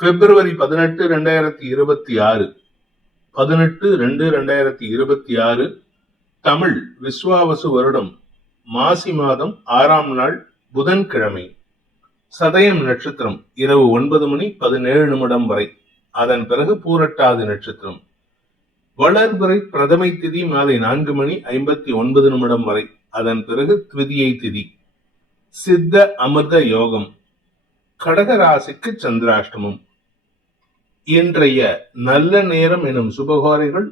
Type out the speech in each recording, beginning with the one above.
பிப்ரவரி 18, 2026 18/2/2026 தமிழ் விஸ்வாவசு வருடம் மாசி மாதம் 6ஆம் நாள் புதன்கிழமை. சதயம் நட்சத்திரம் இரவு 9:17 வரை. அதன் பிறகு பூரட்டாதி நட்சத்திரம். வளர்பிறை பிரதமை திதி மாலை 4:59 வரை. அதன் பிறகு த்விதியை திதி. சித்த அமிர்த யோகம். கடகராசிக்கு சந்திராஷ்டமம். இன்றைய நல்ல நேரம் எனும் சுபகாரிகள்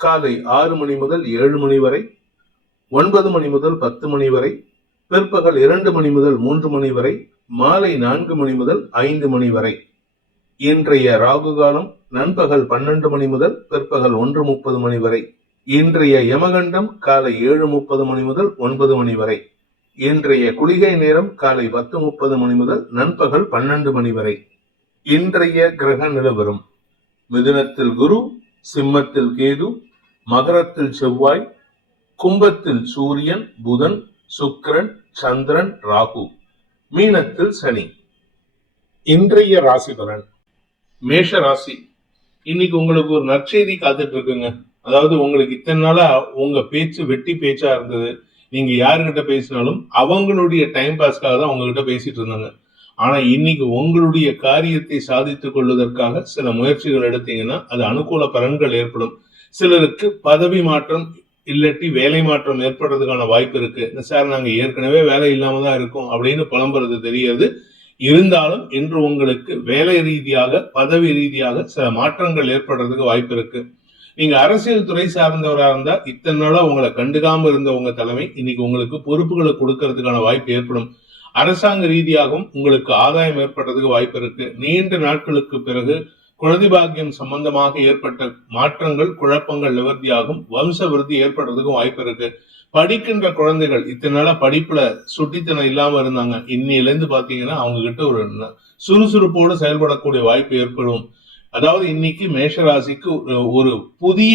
காலை 6 மணி முதல் 7 மணி வரை, 9 மணி முதல் 10 மணி வரை, பிற்பகல் 2 மணி முதல் 3 மணி வரை, மாலை 4 மணி முதல் 5 மணி வரை. இன்றைய ராகு காலம் நண்பகல் 12 மணி முதல் பிற்பகல் 1:30 மணி வரை. இன்றைய யமகண்டம் காலை 7:30 மணி முதல் 9 மணி வரை. இன்றைய குளிகை நேரம் காலை 10:30 மணி முதல் நண்பகல் 12 மணி வரை. இன்றைய கிரக நிலவரம்: மிதுனத்தில் குரு, சிம்மத்தில் கேது, மகரத்தில் செவ்வாய், கும்பத்தில் சூரியன், புதன், சுக்கிரன், சந்திரன், ராகு, மீனத்தில் சனி. இன்றைய ராசி பலன். மேஷ ராசி. இன்னைக்கு உங்களுக்கு ஒரு நற்செய்தி காத்துட்டு இருக்குங்க. அதாவது உங்களுக்கு இத்தனை நாளா உங்க பேச்சு வெட்டி பேச்சா இருந்தது. நீங்க யாருகிட்ட பேசினாலும் அவங்களுடைய டைம் பாஸ்க்காக தான் உங்ககிட்ட பேசிட்டு இருந்தாங்க. ஆனா இன்னைக்கு உங்களுடைய காரியத்தை சாதித்துக் கொள்வதற்காக சில முயற்சிகள் எடுத்தீங்கன்னா அது அனுகூல பலன்கள் ஏற்படும். சிலருக்கு பதவி மாற்றம் இல்லாட்டி வேலை மாற்றம் ஏற்படுறதுக்கான வாய்ப்பு இருக்கு. சார் நாங்க ஏற்கனவே வேலை இல்லாம தான் இருக்கோம் அப்படின்னு புலம்புறது தெரியாது. இருந்தாலும் இன்று உங்களுக்கு வேலை ரீதியாக பதவி ரீதியாக சில மாற்றங்கள் ஏற்படுறதுக்கு வாய்ப்பு இருக்கு. நீங்க அரசியல் துறை சார்ந்தவரா இருந்தா இத்தனை நாளா உங்களை கண்டுக்காம இருந்த உங்க தலைமை இன்னைக்கு உங்களுக்கு பொறுப்புகளை கொடுக்கறதுக்கான வாய்ப்பு ஏற்படும். அரசாங்க ரீதியாகவும் உங்களுக்கு ஆதாயம் ஏற்படுறதுக்கு வாய்ப்பு இருக்கு. நீண்ட நாட்களுக்கு பிறகு குழந்தை பாக்கியம் சம்பந்தமாக ஏற்பட்ட மாற்றங்கள் குழப்பங்கள் நிவர்த்தியாகும். வம்ச விருத்தி ஏற்படுறதுக்கும் வாய்ப்பு இருக்கு. படிக்கின்ற குழந்தைகள் இத்தனை நாளா படிப்புல சுட்டித்தனம் இல்லாம இருந்தாங்க. இன்னிலிருந்து பாத்தீங்கன்னா அவங்க கிட்ட ஒரு சுறுசுறுப்போடு செயல்படக்கூடிய வாய்ப்பு ஏற்படும். அதாவது இன்னைக்கு மேஷராசிக்கு ஒரு புதிய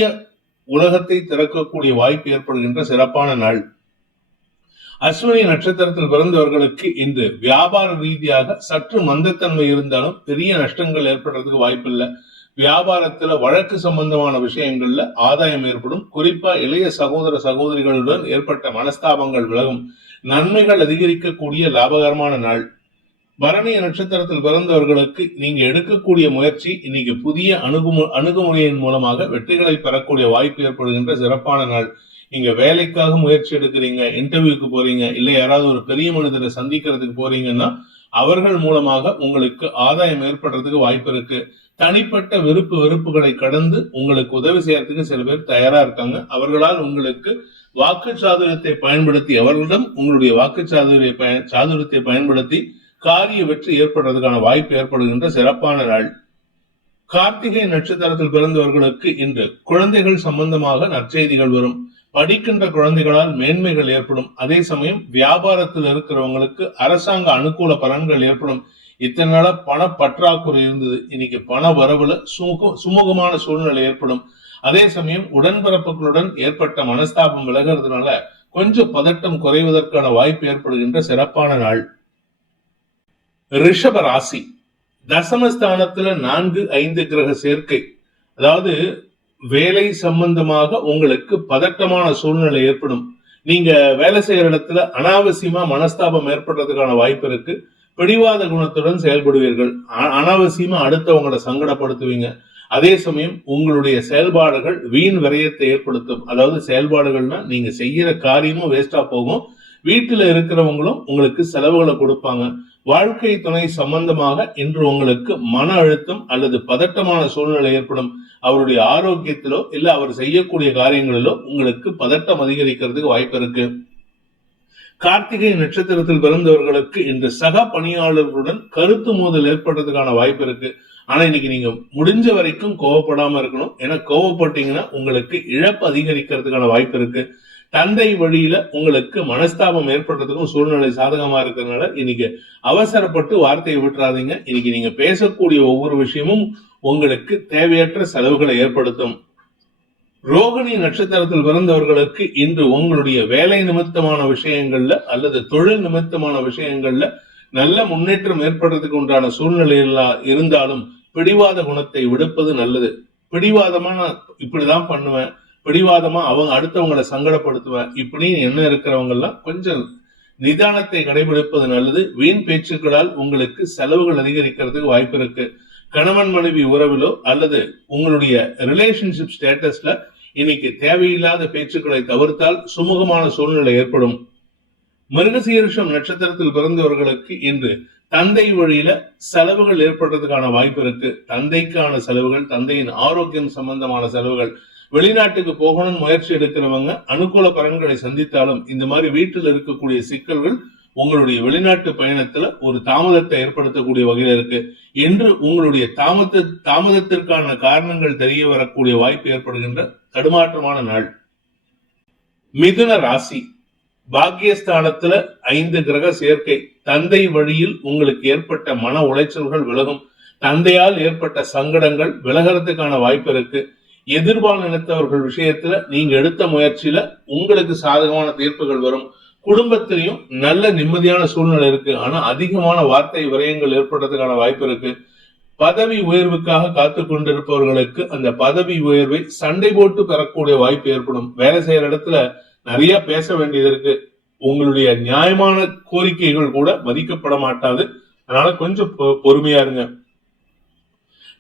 உலகத்தை திறக்கக்கூடிய வாய்ப்பு ஏற்படுகின்ற சிறப்பான நாள். அஸ்வினி நட்சத்திரத்தில் பிறந்தவர்களுக்கு இன்று வியாபார ரீதியாக சற்று மந்தத்தன்மை இருந்தாலும் பெரிய நஷ்டங்கள் ஏற்படுறதுக்கு வாய்ப்பு இல்லை. வியாபாரத்துல வழக்கு சம்பந்தமான விஷயங்கள்ல ஆதாயம் ஏற்படும். குறிப்பா இளைய சகோதர சகோதரிகளுடன் ஏற்பட்ட மனஸ்தாபங்கள் விலகும். நன்மைகள் அதிகரிக்கக்கூடிய லாபகரமான நாள். பரணி நட்சத்திரத்தில் பிறந்தவர்களுக்கு நீங்க எடுக்கக்கூடிய முயற்சி இன்னைக்கு புதிய அணுகுமுறையின் மூலமாக வெற்றிகளை பெறக்கூடிய வாய்ப்பு ஏற்படுகின்ற சிறப்பான நாள். நீங்க வேலைக்காக முயற்சி எடுக்கிறீங்க, இன்டர்வியூக்கு போறீங்க, இல்ல யாராவது ஒரு பெரிய மனிதரை சந்திக்கிறதுக்கு போறீங்கன்னா அவர்கள் மூலமாக உங்களுக்கு ஆதாயம் ஏற்படுறதுக்கு வாய்ப்பு இருக்கு. தனிப்பட்ட வெறுப்புகளை கடந்து உங்களுக்கு உதவி செய்யறதுக்கு சில பேர் தயாரா இருக்காங்க. அவர்களால் உங்களுக்கு வாக்கு சாதுரியத்தை பயன்படுத்தி அவர்களிடம் உங்களுடைய வாக்கு சாதுரியத்தை பயன்படுத்தி காரிய வெற்றி ஏற்படுறதுக்கான வாய்ப்பு ஏற்படுகின்ற சிறப்பான நாள். கார்த்திகை நட்சத்திரத்தில் பிறந்தவர்களுக்கு இன்று குழந்தைகள் சம்பந்தமாக நற்செய்திகள் வரும். படிக்கின்ற குழந்தைகளால் மேன்மைகள் ஏற்படும். அதே சமயம் வியாபாரத்தில் இருக்கிறவங்களுக்கு அரசாங்க அனுகூல பலன்கள் ஏற்படும். இத்தனை நாள பண பற்றாக்குறை இருந்தது. இன்னைக்கு பண வரவுல சுமூகமான சூழ்நிலை ஏற்படும். அதே சமயம் உடன்பிறப்புகளுடன் ஏற்பட்ட மனஸ்தாபம் விலகிறதுனால கொஞ்சம் பதட்டம் குறைவதற்கான வாய்ப்பு ஏற்படுகின்ற சிறப்பான நாள். ரிஷப ராசி. தசமஸ்தானத்துல 4-5 கிரக சேர்க்கை. அதாவது வேலை சம்பந்தமாக உங்களுக்கு பதட்டமான சூழ்நிலை ஏற்படும். நீங்க வேலை செய்யற இடத்துல அனாவசியமா மனஸ்தாபம் ஏற்படுறதுக்கான வாய்ப்பு இருக்கு. பிடிவாத குணத்துடன் செயல்படுவீர்கள். அனாவசியமா அடுத்தவங்களை சங்கடப்படுத்துவீங்க. அதே சமயம் உங்களுடைய செயல்பாடுகள் வீண் விரயத்தை ஏற்படுத்தும். அதாவது செயல்பாடுகள்னா நீங்க செய்யற காரியமும் வேஸ்டா போகும். வீட்டுல இருக்கிறவங்களும் உங்களுக்கு செலவுகளை கொடுப்பாங்க. வாழ்க்கை துணை சம்பந்தமாக இன்று உங்களுக்கு மன அழுத்தம் அல்லது பதட்டமான சூழ்நிலை ஏற்படும். அவருடைய ஆரோக்கியத்திலோ இல்ல அவர் செய்யக்கூடிய காரியங்களிலோ உங்களுக்கு பதட்டம் அதிகரிக்கிறதுக்கு வாய்ப்பு இருக்கு. கார்த்திகை நட்சத்திரத்தில் பிறந்தவர்களுக்கு இன்று சக பணியாளர்களுடன் கருத்து மோதல் ஏற்படுறதுக்கான வாய்ப்பு இருக்கு. ஆனா இன்னைக்கு நீங்க முடிஞ்ச வரைக்கும் கோவப்படாம இருக்கணும். ஏன்னா கோவப்பட்டீங்கன்னா உங்களுக்கு இழப்பு அதிகரிக்கிறதுக்கான வாய்ப்பு இருக்கு. தந்தை வழியில உங்களுக்கு மனஸ்தாபம் ஏற்படுறதுக்கும் சூழ்நிலை சாதகமா இருக்கிறதுனால இன்னைக்கு அவசரப்பட்டு வார்த்தையை விட்டுறாதீங்க. இன்னைக்கு நீங்க பேசக்கூடிய ஒவ்வொரு விஷயமும் உங்களுக்கு தேவையற்ற செலவுகளை ஏற்படுத்தும். ரோகிணி நட்சத்திரத்தில் பிறந்தவர்களுக்கு இன்று உங்களுடைய வேலை நிமித்தமான விஷயங்கள்ல அல்லது தொழில் நிமித்தமான விஷயங்கள்ல நல்ல முன்னேற்றம் ஏற்படுறதுக்கு உண்டான சூழ்நிலையில இருந்தாலும் பிடிவாத குணத்தை விடுப்பது நல்லது. பிடிவாதமா நான் இப்படிதான் பண்ணுவேன், பிடிவாதமா அடுத்தவங்களை சங்கடப்படுத்துவேன் இப்படின்னு என்ன இருக்கிறவங்க எல்லாம் கொஞ்சம் நிதானத்தை கடைபிடிப்பது நல்லது. வீண் பேச்சுக்களால் உங்களுக்கு செலவுகள் அதிகரிக்கிறதுக்கு வாய்ப்பு இருக்கு. கணவன் மனைவி உறவிலோ அல்லது உங்களுடைய ரிலேஷன்ஷிப் ஸ்டேட்டஸ்ல இன்னைக்கு தேவையில்லாத பேச்சுக்களை தவிர்த்தால் சுமூகமான சூழ்நிலை ஏற்படும். மிருகசீரிஷம் நட்சத்திரத்தில் பிறந்தவர்களுக்கு இன்று தந்தை வழியில செலவுகள் ஏற்படுறதுக்கான வாய்ப்பு இருக்கு. தந்தைக்கான செலவுகள், தந்தையின் ஆரோக்கியம் சம்பந்தமான செலவுகள், வெளிநாட்டுக்கு போகணும்னு முயற்சி எடுக்கிறவங்க அனுகூல பலன்களை சந்தித்தாலும் இந்த மாதிரி வீட்டில் இருக்கக்கூடிய சிக்கல்கள் உங்களுடைய வெளிநாட்டு பயணத்துல ஒரு தாமதத்தை ஏற்படுத்தக்கூடிய வகையில இருக்கு. என்று உங்களுடைய தாமதத்திற்கான காரணங்கள் தெரிய வரக்கூடிய வாய்ப்பு ஏற்படுகின்ற தடுமாற்றமான நாள். மிதுன ராசி, பாக்கியஸ்தானத்துல 5 கிரக சேர்க்கை. தந்தை வழியில் உங்களுக்கு ஏற்பட்ட மன உளைச்சல்கள் விலகும். தந்தையால் ஏற்பட்ட சங்கடங்கள் விலகிறதுக்கான வாய்ப்பு இருக்கு. எதிர்பால் நினைத்தவர்கள் விஷயத்துல நீங்க எடுத்த முயற்சியில உங்களுக்கு சாதகமான தீர்ப்புகள் வரும். குடும்பத்திலையும் நல்ல நிம்மதியான சூழ்நிலை இருக்கு. ஆனா அதிகமான வார்த்தை விரயங்கள் ஏற்படுறதுக்கான வாய்ப்பு இருக்கு. பதவி உயர்வுக்காக காத்து கொண்டிருப்பவர்களுக்கு அந்த பதவி உயர்வை சண்டை போட்டு பெறக்கூடிய வாய்ப்பு ஏற்படும். வேலை செய்யற இடத்துல நிறைய பேச வேண்டியது இருக்கு. உங்களுடைய நியாயமான கோரிக்கைகள் கூட மதிக்கப்பட மாட்டாது. அதனால கொஞ்சம் பொறுமையா இருங்க.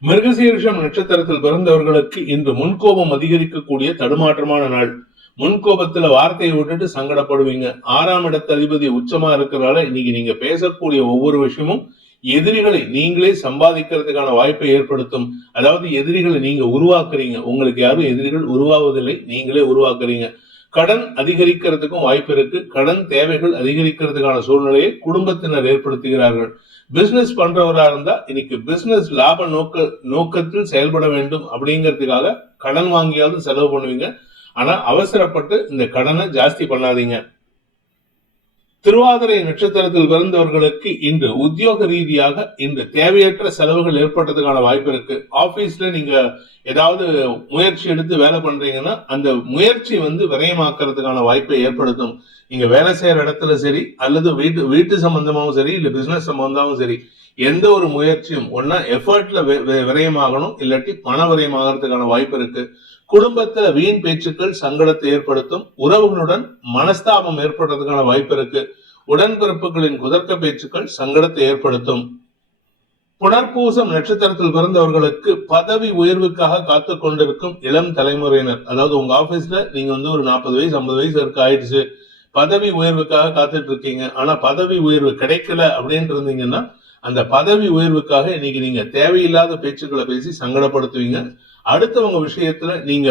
மிருகசீரிஷம் நட்சத்திரத்தில் பிறந்தவர்களுக்கு இன்று முன்கோபம் அதிகரிக்கக்கூடிய தடுமாற்றமான நாள். முன்கோபத்துல வார்த்தையை விட்டுட்டு சங்கடப்படுவீங்க. 6ஆம் இடத்து அதிபதி உச்சமா இருக்கிறதுனால இன்னைக்கு நீங்க பேசக்கூடிய ஒவ்வொரு விஷயமும் எதிரிகளை நீங்களே சம்பாதிக்கிறதுக்கான வாய்ப்பை ஏற்படுத்தும். அதாவது எதிரிகளை நீங்க உருவாக்குறீங்க. உங்களுக்கு யாரும் எதிரிகள் உருவாவதில்லை, நீங்களே உருவாக்குறீங்க. கடன் அதிகரிக்கிறதுக்கும் வாய்ப்பு இருக்கு. கடன் தேவைகள் அதிகரிக்கிறதுக்கான சூழ்நிலையை குடும்பத்தினர் ஏற்படுத்துகிறார்கள். பிசினஸ் பண்றவரா இருந்தா இன்னைக்கு பிசினஸ் லாப நோக்கத்தில் செயல்பட வேண்டும் அப்படிங்கிறதுக்காக கடன் வாங்கியாவது செலவு பண்ணுவீங்க. ஆனா அவசரப்பட்டு இந்த கடனை ஜாஸ்தி பண்ணாதீங்க. திருவாதிரை நட்சத்திரத்தில் பிறந்தவர்களுக்கு இன்று உத்தியோக ரீதியாக இன்று தேவையற்ற செலவுகள் ஏற்பட்டதுக்கான வாய்ப்பு இருக்கு. ஆபீஸ்ல நீங்க ஏதாவது முயற்சி எடுத்து வேலை பண்றீங்கன்னா அந்த முயற்சி விரயமாக்குறதுக்கான வாய்ப்பை ஏற்படுத்தும். நீங்க வேலை செய்யற இடத்துல சரி அல்லது வீட்டு சம்பந்தமாவும் சரி இல்ல பிசினஸ் சம்பந்தமாவும் சரி எந்த ஒரு முயற்சியும் ஒன்னா எஃபர்ட்ல விரயமாகணும், இல்லாட்டி பண விரயமாகறதுக்கான வாய்ப்பு இருக்கு. குடும்பத்துல வீண் பேச்சுக்கள் சங்கடத்தை ஏற்படுத்தும். உறவுகளுடன் மனஸ்தாபம் ஏற்படுறதுக்கான வாய்ப்பு இருக்கு. உடன்பிறப்புகளின் குதர்க்க பேச்சுக்கள் சங்கடத்தை ஏற்படுத்தும். புனர்பூசம் நட்சத்திரத்தில் பிறந்தவர்களுக்கு பதவி உயர்வுக்காக காத்து கொண்டிருக்கும் இளம் தலைமுறையினர், அதாவது உங்க ஆபீஸ்ல நீங்க ஒரு 40 வயசு 50 வயசு ஆயிடுச்சு, பதவி உயர்வுக்காக காத்துட்டு இருக்கீங்க. ஆனா பதவி உயர்வு கிடைக்கல அப்படின்னு இருந்தீங்கன்னா அந்த பதவி உயர்வுக்காக இன்னைக்கு நீங்க தேவையில்லாத பேச்சுக்களை பேசி சங்கடப்படுத்துவீங்க. அடுத்தவங்க விஷயத்துல நீங்க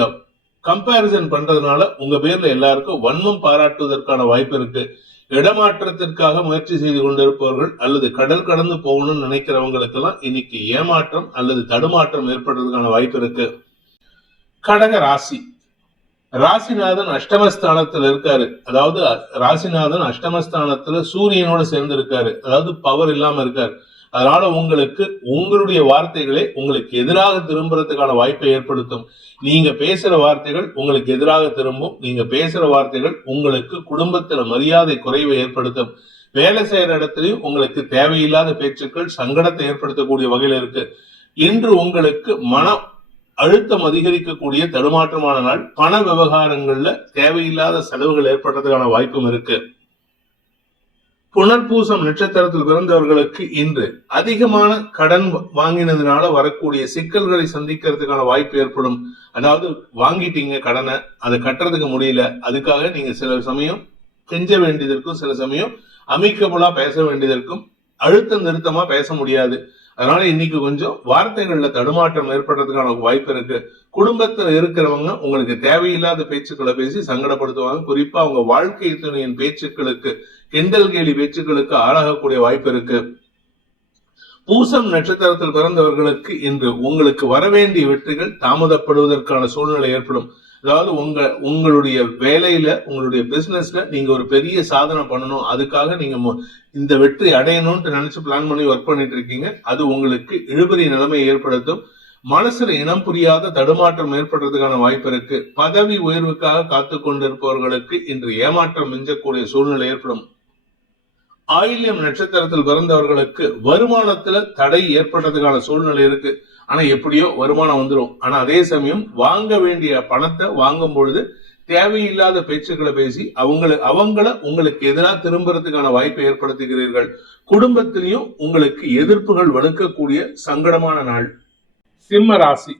கம்பேரிசன் பண்றதுனால உங்க பேர்ல எல்லாருக்கும் வன்மம் பாராட்டுவதற்கான வாய்ப்பு இருக்கு. இடமாற்றத்திற்காக முயற்சி செய்து கொண்டிருப்பவர்கள் அல்லது கடல் கடந்து போகணும்னு நினைக்கிறவங்களுக்கு எல்லாம் இன்னைக்கு ஏமாற்றம் அல்லது தடுமாற்றம் ஏற்படுறதுக்கான வாய்ப்பு இருக்கு. கடக ராசி, ராசிநாதன் அஷ்டமஸ்தானத்துல இருக்காரு. அதாவது ராசிநாதன் அஷ்டமஸ்தானத்துல சூரியனோட சேர்ந்து இருக்காரு. அதாவது பவர் இல்லாம இருக்காரு. அதனால உங்களுக்கு உங்களுடைய வார்த்தைகளே உங்களுக்கு எதிராக திரும்புறதுக்கான வாய்ப்பை ஏற்படுத்தும். நீங்க பேசுற வார்த்தைகள் உங்களுக்கு எதிராக திரும்பும். நீங்க பேசுற வார்த்தைகள் உங்களுக்கு குடும்பத்துல மரியாதை குறைவை ஏற்படுத்தும். வேலை செய்யற இடத்துலயும் உங்களுக்கு தேவையில்லாத பேச்சுக்கள் சங்கடத்தை ஏற்படுத்தக்கூடிய வகையில இருக்கு. இன்று உங்களுக்கு மன அழுத்தம் அதிகரிக்கக்கூடிய தடுமாற்றமான நாள். பண விவகாரங்கள்ல தேவையில்லாத செலவுகள் ஏற்படுறதுக்கான வாய்ப்பும் இருக்கு. புனர்பூசம் நட்சத்திரத்தில் பிறந்தவர்களுக்கு இன்று அதிகமான கடன் வாங்கினதுனால வரக்கூடிய சிக்கல்களை சந்திக்கிறதுக்கான வாய்ப்பு ஏற்படும். அதாவது வாங்கிட்டீங்க கடனை, அதை கட்டுறதுக்கு முடியல, அதுக்காக நீங்க சில சமயம் கெஞ்ச வேண்டியதற்கும் சில சமயம் அமிக்கபுலா பேச வேண்டியதற்கும் அழுத்த நிறுத்தமா பேச முடியாது. அதனால இன்னைக்கு கொஞ்சம் வார்த்தைகள்ல தடுமாற்றம் ஏற்படுறதுக்கான வாய்ப்பு இருக்கு. குடும்பத்துல இருக்கிறவங்க உங்களுக்கு தேவையில்லாத பேச்சுக்களை பேசி சங்கடப்படுத்துவாங்க. குறிப்பா அவங்க வாழ்க்கை துணையின் பேச்சுக்களுக்கு, கிண்டல் கேலி பேச்சுக்களுக்கு ஆளாகக்கூடிய வாய்ப்பு இருக்கு. பூசம் நட்சத்திரத்தில் பிறந்தவர்களுக்கு இன்று உங்களுக்கு வரவேண்டிய வெற்றிகள் தாமதப்படுவதற்கான சூழ்நிலை ஏற்படும். அதாவது உங்களுடைய வேலையில, உங்களுடைய பிசினஸ்ல நீங்க ஒரு பெரிய சாதனை பண்ணணும், அதுக்காக நீங்க இந்த வெற்றி அடையணும்னு நினைச்சு பிளான் பண்ணி ஒர்க் பண்ணிட்டு இருக்கீங்க. அது உங்களுக்கு இழுபறி நிலைமையை ஏற்படுத்தும். மனசுல இனம் புரியாத தடுமாற்றம் ஏற்படுறதுக்கான வாய்ப்பு இருக்கு. பதவி உயர்வுக்காக காத்து கொண்டிருப்பவர்களுக்கு இன்று ஏமாற்றம் மிஞ்சக்கூடிய சூழ்நிலை ஏற்படும். ஆயில்யம் நட்சத்திரத்தில் பிறந்தவர்களுக்கு வருமானத்துல தடை ஏற்படுறதுக்கான சூழ்நிலை இருக்கு. ஆனா எப்படியோ வருமானம் வந்துடும். ஆனா அதே சமயம் வாங்க வேண்டிய பணத்தை வாங்கும் பொழுது தேவையில்லாத பேச்சுக்களை பேசி அவங்கள உங்களுக்கு எதிராக திரும்புறதுக்கான வாய்ப்பை ஏற்படுத்துகிறீர்கள். குடும்பத்திலையும் உங்களுக்கு எதிர்ப்புகள் வலுக்கக்கூடிய சங்கடமான நாள். சிம்ம ராசி,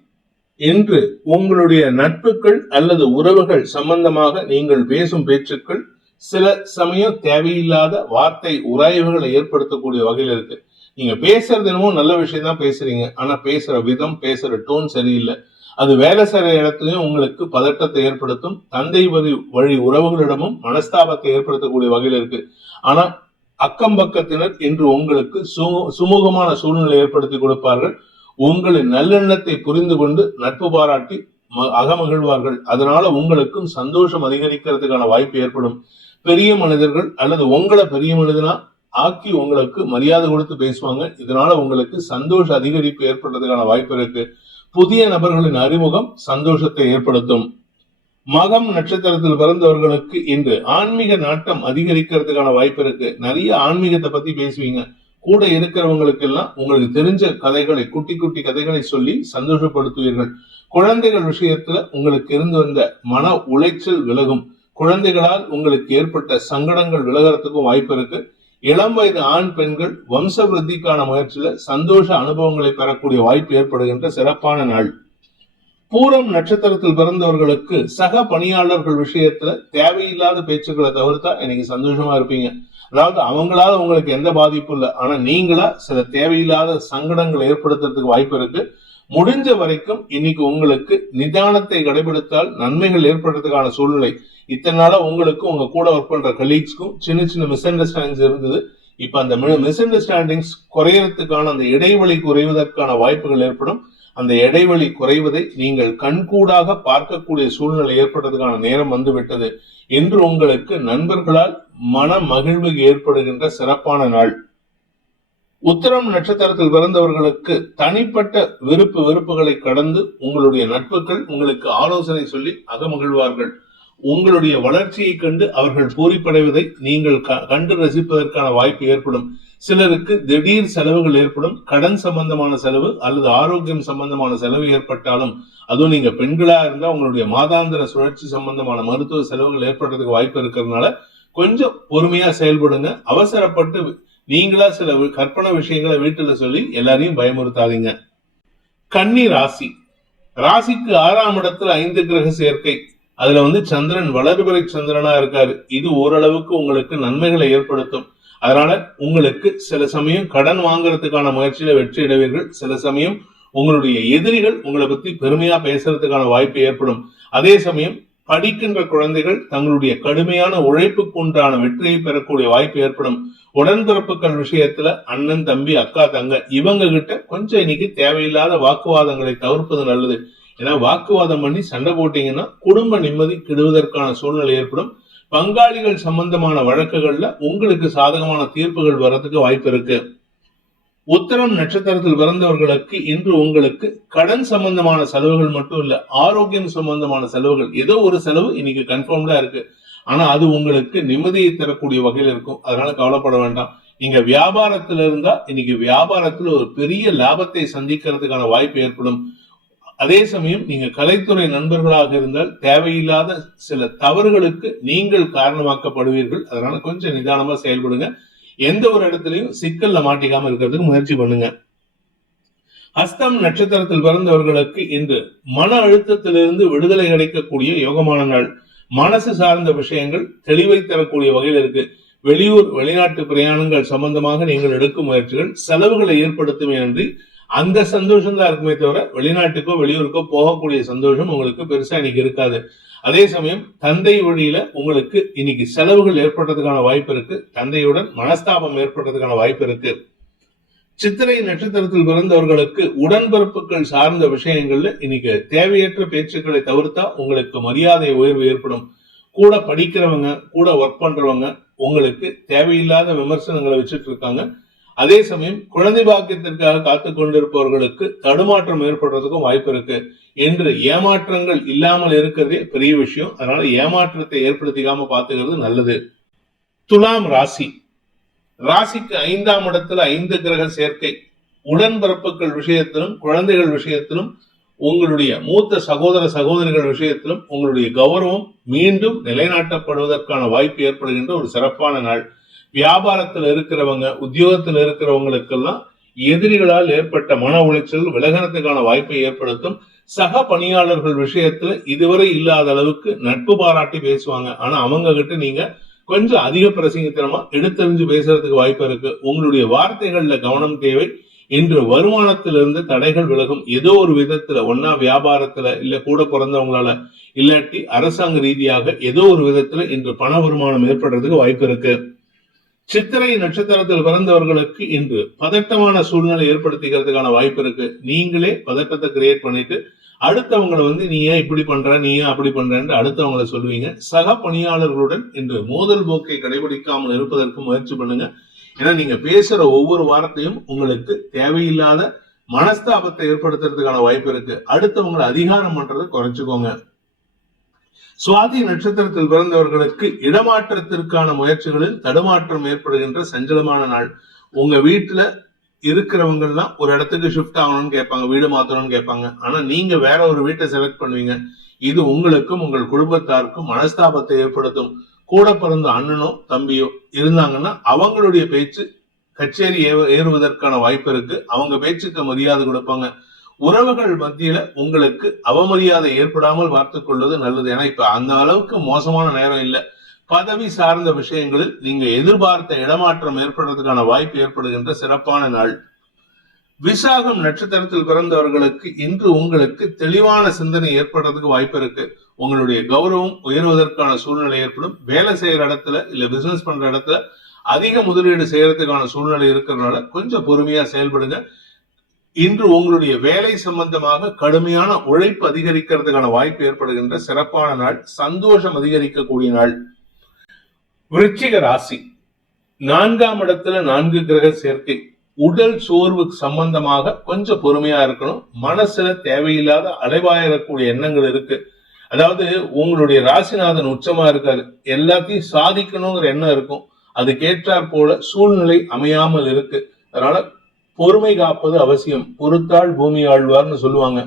இன்று உங்களுடைய நட்புகள் அல்லது உறவுகள் சம்பந்தமாக நீங்கள் பேசும் பேச்சுக்கள் சில சமயம் தேவையில்லாத வார்த்தை உராய்வுகளை ஏற்படுத்தக்கூடிய வகையில் இருக்கு. நீங்க பேசுறது என்னமோ நல்ல விஷயம் தான் பேசுறீங்க, ஆனா பேசுற விதம், பேசுற டோன் சரியில்லை. அது வேலை செய்யற இடத்துலயும் உங்களுக்கு பதட்டத்தை ஏற்படுத்தும். தந்தை வழி உறவுகளிடமும் மனஸ்தாபத்தை ஏற்படுத்தக்கூடிய வகையில் இருக்கு. ஆனா அக்கம் பக்கத்தினர் இன்று உங்களுக்கு சுமூகமான சூழ்நிலை ஏற்படுத்தி கொடுப்பார்கள். உங்களின் நல்லெண்ணத்தை புரிந்து கொண்டு நட்பு பாராட்டி அகமகிழ்வார்கள். அதனால உங்களுக்கும் சந்தோஷம் அதிகரிக்கிறதுக்கான வாய்ப்பு ஏற்படும். பெரிய மனிதர்கள் அல்லது உங்களை பெரிய மனிதனா ஆக்கி உங்களுக்கு மரியாதை கொடுத்து பேசுவாங்க. இதனால உங்களுக்கு சந்தோஷ அதிகரிப்பு ஏற்படுறதுக்கான வாய்ப்பு இருக்கு. புதிய நபர்களின் அறிமுகம் சந்தோஷத்தை ஏற்படுத்தும். மகம் நட்சத்திரத்தில் பிறந்தவர்களுக்கு இன்று ஆன்மீக நாட்டம் அதிகரிக்கிறதுக்கான வாய்ப்பு இருக்கு. நிறைய ஆன்மீகத்தை பத்தி பேசுவீங்க. கூட இருக்கிறவங்களுக்கு எல்லாம் உங்களுக்கு தெரிஞ்ச கதைகளை, குட்டி குட்டி கதைகளை சொல்லி சந்தோஷப்படுத்துவீர்கள். குழந்தைகள் விஷயத்துல உங்களுக்கு இருந்து வந்த மன உளைச்சல் விலகும். குழந்தைகளால் உங்களுக்கு ஏற்பட்ட சங்கடங்கள் விலகிறதுக்கும் வாய்ப்பு இருக்கு. இளம் வயது ஆண் பெண்கள் வம்ச விருத்திக்கான முயற்சியில சந்தோஷ அனுபவங்களை பெறக்கூடிய வாய்ப்பு ஏற்படுகின்ற சிறப்பான நாள். பூரம் நட்சத்திரத்தில் பிறந்தவர்களுக்கு சக பணியாளர்கள் விஷயத்துல தேவையில்லாத பேச்சுக்களை தவிர்த்தா இன்னைக்கு சந்தோஷமா இருப்பீங்க. அதாவது அவங்களால உங்களுக்கு எந்த பாதிப்பும் இல்லை, ஆனா நீங்களா சில தேவையில்லாத சங்கடங்களை ஏற்படுத்துறதுக்கு வாய்ப்பு இருக்கு. முடிஞ்ச வரைக்கும் இன்னைக்கு உங்களுக்கு நிதானத்தை கடைபிடித்தால் நன்மைகள் ஏற்படுறதுக்கான சூழ்நிலை. இத்தனை நாளா உங்களுக்கு உங்க கூட ஒர்க் பண்ற கலீக்ஸ்க்கும் சின்ன சின்ன மிஸ் அண்டர்ஸ்டாண்டிங்ஸ் இருந்தது. இப்ப அந்த மிஸ் அண்டர்ஸ்டாண்டிங்ஸ் குறையறதுக்கான அந்த இடைவெளி குறைவதற்கான வாய்ப்புகள் ஏற்படும். அந்த இடைவெளி குறைவதை நீங்கள் கண்கூடாக பார்க்கக்கூடிய சூழ்நிலை ஏற்படுறதுக்கான நேரம் வந்துவிட்டது. இன்று உங்களுக்கு நண்பர்களால் மன மகிழ்வு ஏற்படுகின்ற சிறப்பான நாள். உத்திரம் நட்சத்திரத்தில் பிறந்தவர்களுக்கு தனிப்பட்ட வெறுப்புகளை கடந்து உங்களுடைய நட்புகள் உங்களுக்கு ஆலோசனை சொல்லி அகமகிழ்வார்கள். உங்களுடைய வளர்ச்சியை கண்டு அவர்கள் பூரிப்படைவதை நீங்கள் கண்டு ரசிப்பதற்கான வாய்ப்பு ஏற்படும். சிலருக்கு திடீர் செலவுகள் ஏற்படும். கடன் சம்பந்தமான செலவு அல்லது ஆரோக்கியம் சம்பந்தமான செலவு ஏற்பட்டாலும், அதுவும் நீங்க பெண்களா இருந்தா உங்களுடைய மாதாந்திர சுழற்சி சம்பந்தமான மருத்துவ செலவுகள் ஏற்படுறதுக்கு வாய்ப்பு இருக்கிறதுனால கொஞ்சம் பொறுமையா செயல்படுங்க. அவசரப்பட்டு நீங்களா சில கற்பனை விஷயங்களை வீட்டுல சொல்லி எல்லாரையும் பயமுறுத்தாதீங்க. கன்னி ராசி, ராசிக்கு 6ஆம் இடத்துல 5 கிரக சேர்க்கை. அதுல சந்திரன் வளர்பிறை சந்திரனா இருக்காரு. இது ஓரளவுக்கு உங்களுக்கு நன்மைகளை ஏற்படுத்தும். அதனால உங்களுக்கு சில சமயம் கடன் வாங்குறதுக்கான முயற்சியில வெற்றி அடைவீர்கள். சில சமயம் உங்களுடைய எதிரிகள் உங்களை பத்தி பெருமையா பேசுறதுக்கான வாய்ப்பு ஏற்படும். அதே சமயம் படிக்கின்ற குழந்தைகள் தங்களுடைய கடுமையான உழைப்புக்கு உண்டான வெற்றியை பெறக்கூடிய வாய்ப்பு ஏற்படும். உடன்பிறப்புகள் விஷயத்துல அண்ணன், தம்பி, அக்கா, தங்க இவங்க கிட்ட கொஞ்சம் இன்னைக்கு தேவையில்லாத வாக்குவாதங்களை தவிர்ப்பது நல்லது. ஏன்னா வாக்குவாதம் பண்ணி சண்டை போட்டீங்கன்னா குடும்ப நிம்மதி கெடுவதற்கான சூழ்நிலை ஏற்படும். பங்காளிகள் சம்பந்தமான வழக்குகள்ல உங்களுக்கு சாதகமான தீர்ப்புகள் வர்றதுக்கு வாய்ப்பு இருக்கு. உத்திரம் நட்சத்திரத்தில் பிறந்தவர்களுக்கு இன்று உங்களுக்கு கடன் சம்பந்தமான செலவுகள் மட்டும் இல்ல, ஆரோக்கியம் சம்பந்தமான செலவுகள், ஏதோ ஒரு செலவு இன்னைக்கு கன்ஃபார்ம்டா இருக்கு. ஆனா அது உங்களுக்கு நிம்மதியை தரக்கூடிய வகையில் இருக்கும். அதனால கவலைப்பட வேண்டாம். நீங்க வியாபாரத்துல இருந்தா இன்னைக்கு வியாபாரத்துல ஒரு பெரிய லாபத்தை சந்திக்கிறதுக்கான வாய்ப்பு ஏற்படும். அதே சமயம் நீங்க கலைத்துறை நண்பர்களாக இருந்தால் தேவையில்லாத சில தவறுகளுக்கு நீங்கள் காரணமாக்கப்படுவீர்கள். அதனால கொஞ்சம் நிதானமா செயல்படுங்க. எந்த ஒரு இடத்துலயும் சிக்கல்ல மாட்டிக்காம இருக்கிறதுக்கு முயற்சி பண்ணுங்க. ஹஸ்தம் நட்சத்திரத்தில் பிறந்தவர்களுக்கு இன்று மன அழுத்தத்திலிருந்து விடுதலை கிடைக்கக்கூடிய யோகமான நாள். மனசு சார்ந்த விஷயங்கள் தெளிவை தரக்கூடிய வகையில் இருக்கு. வெளியூர் வெளிநாட்டு பிரயாணங்கள் சம்பந்தமாக நீங்கள் எடுக்கும் முயற்சிகள் செலவுகளை ஏற்படுத்துமே அன்றி அந்த சந்தோஷம் தான் இருக்குமே தவிர வெளிநாட்டுக்கோ வெளியூருக்கோ போகக்கூடிய சந்தோஷம் உங்களுக்கு பெருசா இன்னைக்கு இருக்காது. அதே சமயம் தந்தை வழியில உங்களுக்கு இன்னைக்கு செலவுகள் ஏற்படுறதுக்கான வாய்ப்பு இருக்கு. தந்தையுடன் மனஸ்தாபம் ஏற்படுறதுக்கான வாய்ப்பு இருக்கு. சித்திரை நட்சத்திரத்தில் பிறந்தவர்களுக்கு உடன்பிறப்புகள் சார்ந்த விஷயங்கள்ல இன்னைக்கு தேவையற்ற பேச்சுக்களை தவிர்த்தா உங்களுக்கு மரியாதை உயர்வு ஏற்படும். கூட படிக்கிறவங்க, கூட ஒர்க் பண்றவங்க உங்களுக்கு தேவையில்லாத விமர்சனங்களை வச்சுட்டு இருக்காங்க. அதே சமயம் குழந்தை பாக்கியத்திற்காக காத்து கொண்டிருப்பவர்களுக்கு தடுமாற்றம் ஏற்படுறதுக்கும் வாய்ப்பு இருக்கு. என்று ஏமாற்றங்கள் இல்லாமல் இருக்கிறதே பெரிய விஷயம். அதனால ஏமாற்றத்தை ஏற்படுத்திக்காம பாத்துக்கிறது நல்லது. துலாம் ராசி, ராசிக்கு 5ஆம் இடத்துல 5 கிரக சேர்க்கை உடன்பிறப்புகள் விஷயத்திலும் குழந்தைகள் விஷயத்திலும் உங்களுடைய மூத்த சகோதர சகோதரிகள் விஷயத்திலும் உங்களுடைய கௌரவம் மீண்டும் நிலைநாட்டப்படுவதற்கான வாய்ப்பு ஏற்படுகின்ற ஒரு சிறப்பான நாள். வியாபாரத்தில் இருக்கிறவங்க, உத்தியோகத்தில் இருக்கிறவங்களுக்கெல்லாம் எதிரிகளால் ஏற்பட்ட மன உளைச்சல் விலகனத்துக்கான வாய்ப்பை ஏற்படுத்தும். சக பணியாளர்கள் விஷயத்துல இதுவரை இல்லாத அளவுக்கு நட்பு பாராட்டி பேசுவாங்க. ஆனா அவங்க கிட்ட நீங்க கொஞ்சம் அதிக பிரசங்கித்தனமா எடுத்தறிஞ்சு பேசுறதுக்கு வாய்ப்பு இருக்கு. உங்களுடைய வார்த்தைகள்ல கவனம் தேவை. இன்று வருமானத்திலிருந்து தடைகள் விலகும். ஏதோ ஒரு விதத்துல, ஒன்னா வியாபாரத்துல, இல்ல கூட பிறந்தவங்களால, இல்லாட்டி அரசாங்க ரீதியாக ஏதோ ஒரு விதத்துல இன்று பண வருமானம் ஏற்படுறதுக்கு வாய்ப்பு இருக்கு. சித்திரை நட்சத்திரத்தில் பிறந்தவர்களுக்கு இன்று பதட்டமான சூழ்நிலை ஏற்படுத்திக்கிறதுக்கான வாய்ப்பு இருக்கு. நீங்களே பதட்டத்தை கிரியேட் பண்ணிட்டு அடுத்தவங்களை நீ ஏன் இப்படி பண்ற, நீ ஏன் அப்படி பண்றன்னு அடுத்தவங்களை சொல்லுவீங்க. சக பணியாளர்களுடன் இன்று மோதல் போக்கை கடைபிடிக்காமல் இருப்பதற்கு முயற்சி பண்ணுங்க. ஏன்னா நீங்க பேசுற ஒவ்வொரு வார்த்தையும் உங்களுக்கு தேவையில்லாத மனஸ்தாபத்தை ஏற்படுத்துறதுக்கான வாய்ப்பு இருக்கு. அடுத்தவங்களை அதிகாரம் பண்றதை குறைச்சுக்கோங்க. சுவாதி நட்சத்திரத்தில் பிறந்தவர்களுக்கு இடமாற்றத்திற்கான முயற்சிகளில் தடுமாற்றம் ஏற்படுகின்ற சஞ்சலமான நாள். உங்க வீட்டுல இருக்கிறவங்க எல்லாம் ஒரு இடத்துக்கு ஷிஃப்ட் ஆகணும்னு கேட்பாங்க, வீடு மாத்தணும்னு கேட்பாங்க. ஆனா நீங்க வேற ஒரு வீட்டை செலக்ட் பண்ணுவீங்க. இது உங்களுக்கும் உங்கள் குடும்பத்தாருக்கும் மனஸ்தாபத்தை ஏற்படுத்தும். கூட பிறந்த அண்ணனோ தம்பியோ இருந்தாங்கன்னா அவங்களுடைய பேச்சு கச்சேரி ஏறுவதற்கான வாய்ப்பு இருக்கு. அவங்க பேச்சுக்கு மரியாதை கொடுப்பாங்க. உறவுகள் மத்தியில உங்களுக்கு அவமரியாதை ஏற்படாமல் பார்த்துக் கொள்வது நல்லது. ஏன்னா இப்ப அந்த அளவுக்கு மோசமான நேரம் இல்லை. பதவி சார்ந்த விஷயங்களில் நீங்க எதிர்பார்த்த இடமாற்றம் ஏற்படுறதுக்கான வாய்ப்பு ஏற்படுகின்ற சிறப்பான நாள். விசாகம் நட்சத்திரத்தில் பிறந்தவர்களுக்கு இன்று உங்களுக்கு தெளிவான சிந்தனை ஏற்படுறதுக்கு வாய்ப்பு இருக்கு. உங்களுடைய கௌரவம் உயர்வதற்கான சூழ்நிலை ஏற்படும். வேலை செய்யற இடத்துல இல்ல பிசினஸ் பண்ற இடத்துல அதிக முதலீடு செய்யறதுக்கான சூழ்நிலை இருக்கிறதுனால கொஞ்சம் பொறுமையா செயல்படுங்க. இன்று உங்களுடைய வேலை சம்பந்தமாக கடுமையான உழைப்பு அதிகரிக்கிறதுக்கான வாய்ப்பு ஏற்படுகின்ற சிறப்பான நாள். சந்தோஷம் அதிகரிக்கக்கூடிய நாள். விருச்சிக ராசி 4ஆம் இடத்துல 4 கிரக சேர்க்கை. உடல் சோர்வு சம்பந்தமாக கொஞ்சம் பொறுமையா இருக்கணும். மனசுல தேவையில்லாத அலைவாயிரக்கூடிய எண்ணங்கள் இருக்கு. அதாவது உங்களுடைய ராசிநாதன் உச்சமா இருக்காரு, எல்லாத்தையும் சாதிக்கணுங்கிற எண்ணம் இருக்கும். அதுக்கேற்றாற் போல சூழ்நிலை அமையாமல் இருக்கு. அதனால பொறுமை காப்பது அவசியம். பொறுத்தாள் பூமி ஆழ்வார்னு சொல்லுவாங்க.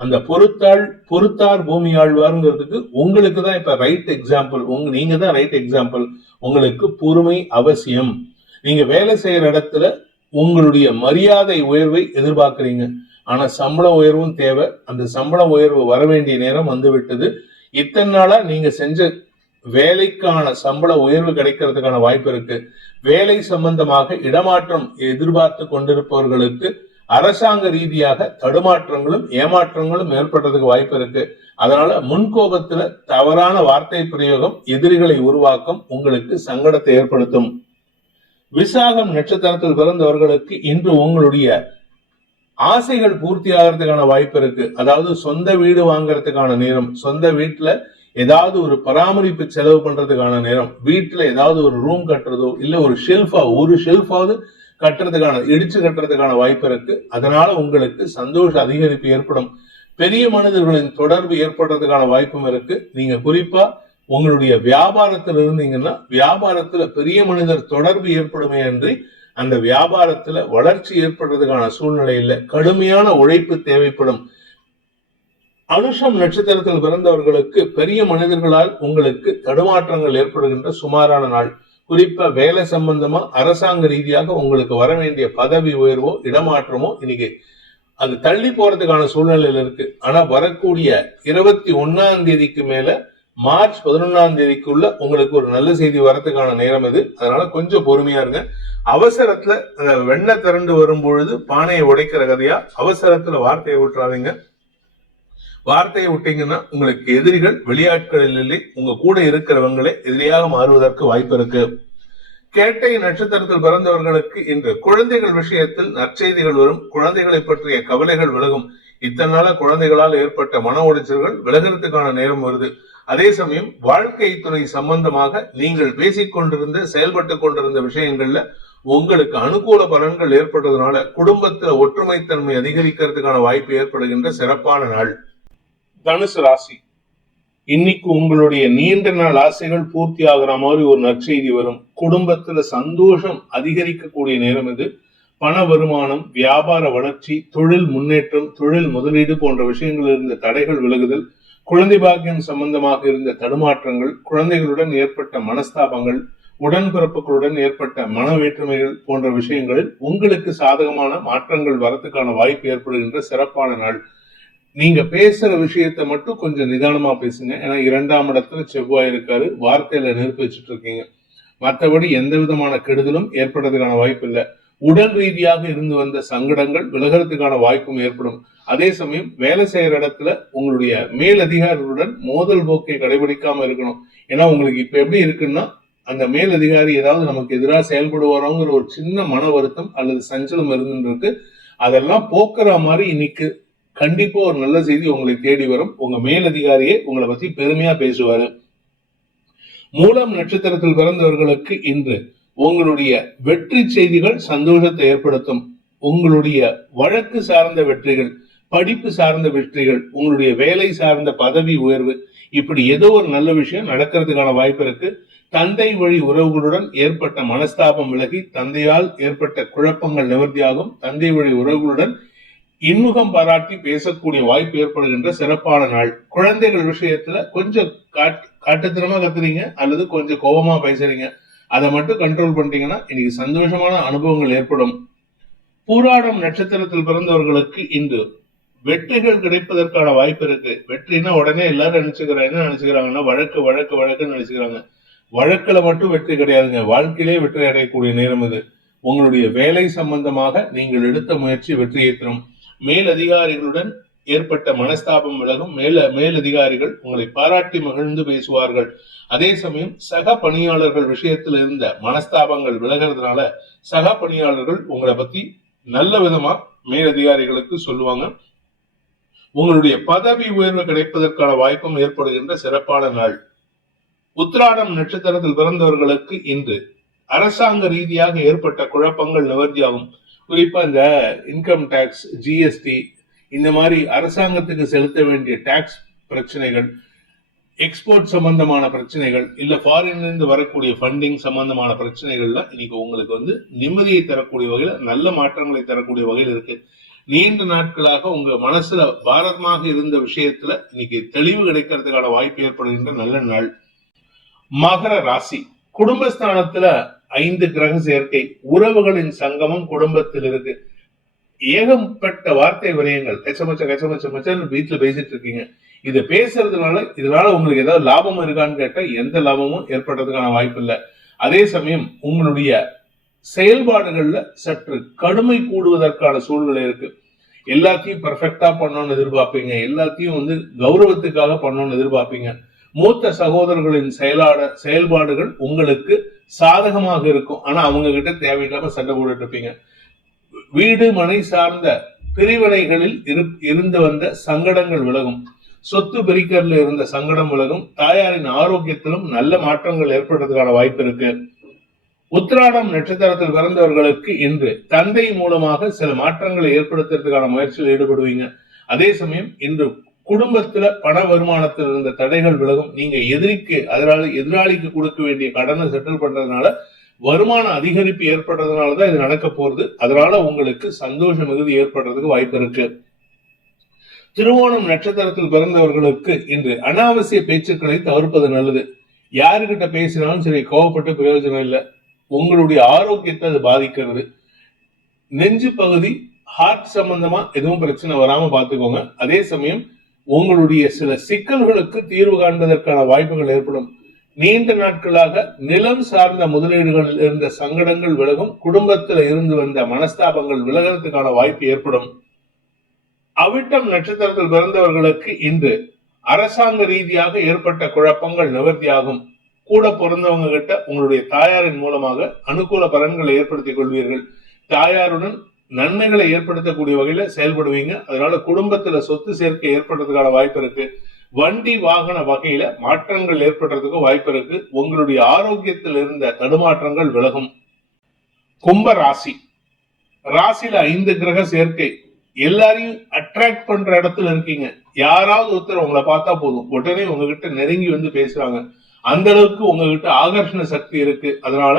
அந்த பொறுத்தார் பூமி ஆழ்வார்ங்கிறதுக்கு உங்களுக்கு தான் இப்ப ரைட் எக்ஸாம்பிள். நீங்க தான் ரைட் எக்ஸாம்பிள். உங்களுக்கு பொறுமை அவசியம். நீங்க வேலை செய்யற இடத்துல உங்களுடைய மரியாதை உயர்வை எதிர்பார்க்கிறீங்க. ஆனா சம்பள உயர்வும் தேவை. அந்த சம்பள உயர்வு வர வேண்டிய நேரம் வந்து விட்டது. இத்தனை நாளா நீங்க செஞ்ச வேலைக்கான சம்பள உயர்வு கிடைக்கிறதுக்கான வாய்ப்பு இருக்கு. வேலை சம்பந்தமாக இடமாற்றம் எதிர்பார்த்து கொண்டிருப்பவர்களுக்கு அரசாங்க ரீதியாக தடுமாற்றங்களும் ஏமாற்றங்களும் ஏற்படுறதுக்கு வாய்ப்பு இருக்கு. அதனால முன்கோபத்துல தவறான வார்த்தை பிரயோகம் எதிரிகளை உருவாக்கும், உங்களுக்கு சங்கடத்தை ஏற்படுத்தும். விசாகம் நட்சத்திரத்தில் பிறந்தவர்களுக்கு இன்று உங்களுடைய ஆசைகள் பூர்த்தி ஆகிறதுக்கான வாய்ப்பு இருக்கு. அதாவது சொந்த வீடு வாங்கறதுக்கான நேரம், சொந்த வீட்டுல ஏதாவது ஒரு பராமரிப்பு செலவு பண்றதுக்கான நேரம், வீட்டுல ஏதாவது ஒரு ரூம் கட்டுறதோ இல்ல ஒரு ஷெல்ஃபாவது கட்டுறதுக்கான இடிச்சு கட்டுறதுக்கான வாய்ப்பு இருக்கு. அதனால உங்களுக்கு சந்தோஷ அதிகரிப்பு ஏற்படும். பெரிய மனிதர்களின் தொடர்பு ஏற்படுறதுக்கான வாய்ப்பும் இருக்கு. நீங்க குறிப்பா உங்களுடைய வியாபாரத்துல இருந்தீங்கன்னா வியாபாரத்துல பெரிய மனிதர் தொடர்பு ஏற்படுமே என்று அந்த வியாபாரத்துல வளர்ச்சி ஏற்படுறதுக்கான சூழ்நிலை இல்லை. கடுமையான உழைப்பு தேவைப்படும். அனுஷம் நட்சத்திரத்தில் பிறந்தவர்களுக்கு பெரிய மனிதர்களால் உங்களுக்கு தடுமாற்றங்கள் ஏற்படுகின்ற சுமாரான நாள். குறிப்பா வேலை சம்பந்தமா அரசாங்க ரீதியாக உங்களுக்கு வர வேண்டிய பதவி உயர்வோ இடமாற்றமோ இன்னைக்கு அது தள்ளி போறதுக்கான சூழ்நிலையில இருக்கு. ஆனா வரக்கூடிய 21ஆம் தேதிக்கு மேல மார்ச் 11ஆம் தேதிக்குள்ள உங்களுக்கு ஒரு நல்ல செய்தி வரதுக்கான நேரம் இது. அதனால கொஞ்சம் பொறுமையா இருங்க. அவசரத்துல அந்த வெண்ணெய் திரண்டு வரும் பொழுது பானையை உடைக்கிற கதையா அவசரத்துல வார்த்தையை விட்டுறாதீங்க. வார்த்தையை விட்டீங்கன்னா உங்களுக்கு எதிரிகள் வெளியாட்களில் இல்லை, உங்க கூட இருக்கிறவங்களே எதிரியாக மாறுவதற்கு வாய்ப்பு இருக்கு. கேட்டை நட்சத்திரத்தில் பிறந்தவர்களுக்கு இன்று குழந்தைகள் விஷயத்தில் நற்செய்திகள் வரும். குழந்தைகளை பற்றிய கவலைகள் விலகும். இத்தனை நாள குழந்தைகளால் ஏற்பட்ட மன உளைச்சல்கள் விலகிறதுக்கான நேரம் வருது. அதே சமயம் வாழ்க்கை துறை சம்பந்தமாக நீங்கள் பேசிக் கொண்டிருந்த செயல்பட்டு கொண்டிருந்த விஷயங்கள்ல உங்களுக்கு அனுகூல பலன்கள் ஏற்பட்டதுனால குடும்பத்துல ஒற்றுமைத்தன்மை அதிகரிக்கிறதுக்கான வாய்ப்பு ஏற்படுகின்ற சிறப்பான நாள். தனுசு ராசி இன்னைக்கு உங்களுடைய நீண்ட நாள் ஆசைகள் பூர்த்தி ஆகுற மாதிரி ஒரு நற்செய்தி வரும். குடும்பத்துல சந்தோஷம் அதிகரிக்கக்கூடிய நேரம் இது. பண வருமானம், வியாபார வளர்ச்சி, தொழில் முன்னேற்றம், தொழில் முதலீடு போன்ற விஷயங்கள் இருந்த தடைகள் விலகுதல், குழந்தை பாக்கியம் சம்பந்தமாக இருந்த தடுமாற்றங்கள், குழந்தைகளுடன் ஏற்பட்ட மனஸ்தாபங்கள், உடன்பிறப்புகளுடன் ஏற்பட்ட மன வேற்றுமைகள் போன்ற விஷயங்களில் உங்களுக்கு சாதகமான மாற்றங்கள் வரத்துக்கான வாய்ப்பு ஏற்படுகின்ற சிறப்பான நாள். நீங்க பேசுற விஷயத்த மட்டும் கொஞ்சம் நிதானமா பேசுங்க. ஏன்னா 2ஆம் இடத்துல செவ்வாய் இருக்காரு, வார்த்தையில நெருப்பு வச்சுட்டு இருக்கீங்க. மற்றபடி எந்த விதமான கெடுதலும் ஏற்படுறதுக்கான வாய்ப்பு இல்லை. உடல் ரீதியாக இருந்து வந்த சங்கடங்கள் விலகிறதுக்கான வாய்ப்பும் ஏற்படும். அதே சமயம் வேலை செய்யற இடத்துல உங்களுடைய மேல் அதிகாரிகளுடன் மோதல் போக்கை கடைபிடிக்காம இருக்கணும். ஏன்னா உங்களுக்கு இப்ப எப்படி இருக்குன்னா, அந்த மேல் அதிகாரி ஏதாவது நமக்கு எதிராக செயல்படுவாரோங்கிற ஒரு சின்ன மன வருத்தம் அல்லது சஞ்சலம் இருந்துருக்கு. அதெல்லாம் போக்குற மாதிரி இன்னைக்கு கண்டிப்பா ஒரு நல்ல செய்தி உங்களை தேடி வரும். உங்க மேலதிகாரியே உங்களை பத்தி பெருமையா பேசுவாரு. மூலம் நட்சத்திரத்தில் பிறந்தவர்களுக்கு இன்று உங்களுடைய வெற்றி செய்திகள் சந்தோஷத்தை ஏற்படுத்தும். உங்களுடைய வழக்கு சார்ந்த வெற்றிகள், படிப்பு சார்ந்த வெற்றிகள், உங்களுடைய வேலை சார்ந்த பதவி உயர்வு, இப்படி ஏதோ ஒரு நல்ல விஷயம் நடக்கிறதுக்கான வாய்ப்பு இருக்கு. தந்தை வழி உறவுகளுடன் ஏற்பட்ட மனஸ்தாபம் விலகி தந்தையால் ஏற்பட்ட குழப்பங்கள் நிவர்த்தியாகும். தந்தை வழி உறவுகளுடன் இன்முகம் பாராட்டி பேசக்கூடிய வாய்ப்பு ஏற்படுகின்ற சிறப்பான நாள். குழந்தைகள் விஷயத்துல கொஞ்சம் காட்டுத்தனமா கத்துறீங்க அல்லது கொஞ்சம் கோபமா பேசுறீங்க, அதை மட்டும் கண்ட்ரோல் பண்ணிட்டீங்கன்னா இன்னைக்கு சந்தோஷமான அனுபவங்கள் ஏற்படும். பூராடம் நட்சத்திரத்தில் பிறந்தவர்களுக்கு இன்று வெற்றிகள் கிடைப்பதற்கான வாய்ப்பு இருக்கு. வெற்றினா உடனே எல்லாரும் என்ன நினைச்சுக்கிறாங்கன்னா வழக்கு வழக்கு வழக்குன்னு நினைச்சுக்கிறாங்க. வழக்குல மட்டும் வெற்றி கிடையாதுங்க, வாழ்க்கையிலே வெற்றி அடையக்கூடிய நேரம் இது. உங்களுடைய வேலை சம்பந்தமாக நீங்கள் எடுத்த முயற்சி வெற்றியை தரும். மேலதிகாரிகளுடன் ஏற்பட்ட மனஸ்தாபம் விலகும். மேலதிகாரிகள் உங்களை பாராட்டி மகிழ்ந்து பேசுவார்கள். அதே சமயம் சக பணியாளர்கள் விஷயத்தில் இருந்த மனஸ்தாபங்கள் விலகிறதுனால சக பணியாளர்கள் உங்களை பத்தி நல்ல விதமா மேலதிகாரிகளுக்கு சொல்லுவாங்க. உங்களுடைய பதவி உயர்வு கிடைப்பதற்கான வாய்ப்பும் ஏற்படுகின்ற சிறப்பான நாள். உத்திராடம் நட்சத்திரத்தில் பிறந்தவர்களுக்கு இன்று அரசாங்க ரீதியாக ஏற்பட்ட குழப்பங்கள் நிவர்த்தியாகும். குறிப்பா இந்த இன்கம் டாக்ஸ், ஜிஎஸ்டி, இந்த மாதிரி அரசாங்கத்துக்கு செலுத்த வேண்டிய டாக்ஸ் பிரச்சனைகள், எக்ஸ்போர்ட் சம்பந்தமான பிரச்சனைகள், இல்ல ஃபாரின்ல இருந்து வரக்கூடிய ஃபண்டிங் சம்பந்தமான பிரச்சனைகள்லாம் இன்னைக்கு உங்களுக்கு நிம்மதியை தரக்கூடிய வகையில நல்ல மாற்றங்களை தரக்கூடிய வகையில் இருக்கு. நீண்ட நாட்களாக உங்க மனசுல பாரதமாக இருந்த விஷயத்துல இன்னைக்கு தெளிவு கிடைக்கிறதுக்கான வாய்ப்பு ஏற்படுகின்ற நல்ல நாள். மகர ராசி. குடும்பஸ்தானத்துல 5 கிரக சேர்க்கை, உறவுகளின் சங்கமம் குடும்பத்தில் இருக்கு. ஏகப்பட்ட வார்த்தை விரயங்கள், கச்சமச்சன்னு வீட்டுல பேசிட்டு இருக்கீங்க. இது இதனால உங்களுக்கு ஏதாவது லாபம் இருக்கான்னு கேட்டா எந்த லாபமும் ஏற்படுறதுக்கான வாய்ப்பு இல்லை. அதே சமயம் உங்களுடைய செயல்பாடுகள்ல சற்று கடுமை கூடுவதற்கான சூழ்நிலை இருக்கு. எல்லாத்தையும் பர்ஃபெக்டா பண்ணணும்னு எதிர்பார்ப்பீங்க, எல்லாத்தையும் கௌரவத்துக்காக பண்ணணும்னு எதிர்பார்ப்பீங்க. மூத்த சகோதரர்களின் செயல்பாடுகள் உங்களுக்கு சாதகமாக இருக்கும். ஆனா அவங்க கிட்ட தேவையில்லாம சண்டை போட்டுட்டு இருப்பீங்க. வீடு மனை சார்ந்த பிரிவினைகளில் இருந்து வந்த சங்கடங்கள் விலகும். சொத்து பிரிக்கறதுல இருந்த சங்கடம் விலகும். தாயாரின் ஆரோக்கியத்திலும் நல்ல மாற்றங்கள் ஏற்படுறதுக்கான வாய்ப்பு இருக்கு. உத்திராடம் நட்சத்திரத்தில் பிறந்தவர்களுக்கு இன்று தந்தை மூலமாக சில மாற்றங்களை ஏற்படுத்துறதுக்கான முயற்சியில் ஈடுபடுவீங்க. அதே சமயம் இன்று குடும்பத்துல பண வருமானத்தில் இருந்த தடைகள் விலகும். நீங்க எதிராளிக்கு கொடுக்க வேண்டிய கடனை செட்டில் பண்றதுனால வருமான அதிகரிப்பு ஏற்படுறதுனாலதான் இது நடக்க போறது. அதனால உங்களுக்கு சந்தோஷ மிகுதி ஏற்படுறதுக்கு வாய்ப்பு இருக்கு. திருவோணம் நட்சத்திரத்தில் பிறந்தவர்களுக்கு இன்று அனாவசிய பேச்சுக்களை தவிர்ப்பது நல்லது. யாருக்கிட்ட பேசினாலும் சரி, கோவப்பட்டு பிரயோஜனம் இல்லை. உங்களுடைய ஆரோக்கியத்தை அது பாதிக்கிறது. நெஞ்சு பகுதி, ஹார்ட் சம்பந்தமா எதுவும் பிரச்சனை வராம பாத்துக்கோங்க. அதே சமயம் உங்களுடைய சில சிக்கல்களுக்கு தீர்வு காண்பதற்கான வாய்ப்புகள் ஏற்படும். நீண்ட நாட்களாக நிலம் சார்ந்த முதலீடுகளில் இருந்த சங்கடங்கள் விலகும். குடும்பத்தில் இருந்து வந்த மனஸ்தாபங்கள் விலகிறதுக்கான வாய்ப்பு ஏற்படும். அவிட்டம் நட்சத்திரத்தில் பிறந்தவர்களுக்கு இன்று அரசாங்க ரீதியாக ஏற்பட்ட குழப்பங்கள் நிவர்த்தியாகும். கூட பிறந்தவங்க கிட்ட உங்களுடைய தாயாரின் மூலமாக அனுகூல பலன்களை ஏற்படுத்திக் கொள்வீர்கள். தாயாருடன் நன்மைகளை ஏற்படுத்தக்கூடிய வகையில செயல்படுவீங்க. அதனால குடும்பத்துல சொத்து சேர்க்கை ஏற்படுறதுக்கான வாய்ப்பு இருக்கு. வண்டி வாகன வகையில மாற்றங்கள் ஏற்படுறதுக்கு வாய்ப்பு இருக்கு. உங்களுடைய ஆரோக்கியத்தில் இருந்த தடுமாற்றங்கள் விலகும். கும்ப ராசி. ராசியில 5 கிரக சேர்க்கை, எல்லாரையும் அட்ராக்ட் பண்ற இடத்துல இருக்கீங்க. யாராவது ஒருத்தர் உங்களை பார்த்தா போதும் உடனே உங்ககிட்ட நெருங்கி வந்து பேசுறாங்க. அந்த அளவுக்கு உங்ககிட்ட ஆகர்ஷண சக்தி இருக்கு. அதனால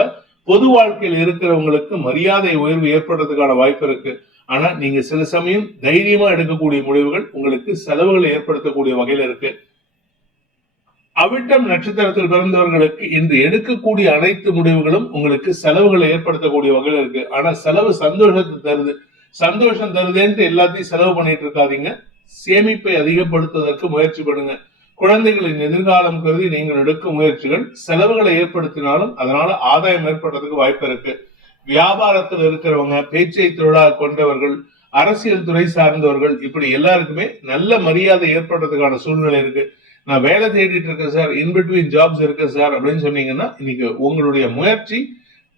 பொது வாழ்க்கையில் இருக்கிறவங்களுக்கு மரியாதை உயர்வு ஏற்படுறதுக்கான வாய்ப்பு இருக்கு. ஆனா நீங்க சில சமயம் தைரியமா எடுக்கக்கூடிய முடிவுகள் உங்களுக்கு செலவுகளை ஏற்படுத்தக்கூடிய வகையில இருக்கு. அவிட்டம் நட்சத்திரத்தில் பிறந்தவர்களுக்கு இன்று எடுக்கக்கூடிய அனைத்து முடிவுகளும் உங்களுக்கு செலவுகளை ஏற்படுத்தக்கூடிய வகையில இருக்கு. ஆனா செலவு சந்தோஷத்தை தருது. சந்தோஷம் தருதேன்ட்டு எல்லாத்தையும் செலவு பண்ணிட்டு இருக்காதீங்க. சேமிப்பை அதிகப்படுத்துவதற்கு முயற்சி பண்ணுங்க. குழந்தைகளின் எதிர்காலம் கருதி நீங்கள் எடுக்கும் முயற்சிகள் செலவுகளை ஏற்படுத்தினாலும் அதனால ஆதாயம் ஏற்படுறதுக்கு வாய்ப்பு இருக்கு. வியாபாரத்தில் இருக்கிறவங்க, பேச்சை தொழிலாக கொண்டவர்கள், அரசியல் துறை சார்ந்தவர்கள், இப்படி எல்லாருக்குமே நல்ல மரியாதை ஏற்படுறதுக்கான சூழ்நிலை இருக்கு. நான் வேலை தேடிட்டு இருக்கேன் சார், இன்பிட்வீன் ஜாப்ஸ் இருக்கு சார் அப்படின்னு சொன்னீங்கன்னா இன்னைக்கு உங்களுடைய முயற்சி